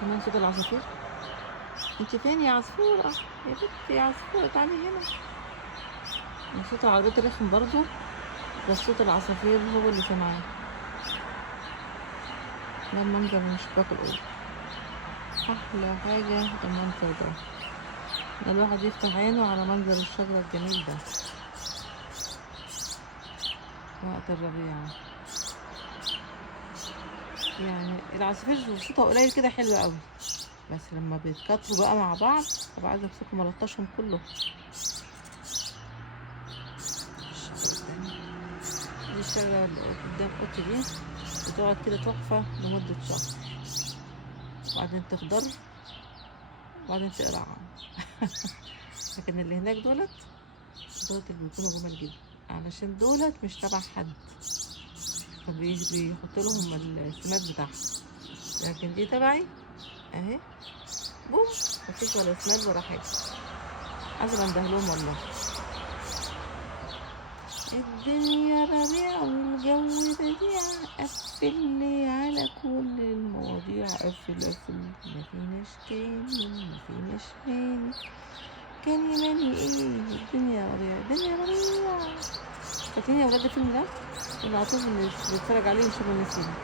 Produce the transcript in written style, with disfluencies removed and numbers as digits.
سمعت صوت العصافير؟ انت فين يا عصفورة؟ يا بنتي يا عصفورة تعالي هنا. صوت العربيات رخم برضو، بس صوت العصافير هو اللي سمعاه. ده المنظر من شباك الأوضة، أحلى حاجة المنظر ده. ده الواحد يفتح عينه على منظر الشجرة الجميل ده وقت الربيع. يعني العصافير صوتها قليل كده حلو قوي، بس لما بيتكاتروا بقى مع بعض ببقى عايزة امسكهم ملطشهم كلهم. الشجرة التانية دي، الشجرة اللي قدام اوضتي دي بتقعد كده تحفة لمدة شهر، وبعدين تخضر، وبعدين تقرع. لكن اللي هناك دولت اللي بيكونوا جمال جدا، علشان دولت مش تبع حد، فبيحط لهم السماد بتاعهم. لكن دي تبعي اهي، بوم، مفيش ولا سماد ولا حاجة. عايزة اندهلهم والله. الدنيا ربيع والجو بديع، قفلي على كل المواضيع، قفل قفل، مفيناش تاني مفيناش ماني، كان يماني ايه، الدنيا ربيع الدنيا ربيع. فاكرين يا ولاد الفيلم ده؟ اللي على طول بنتفرج عليه ونشوفه نسيم.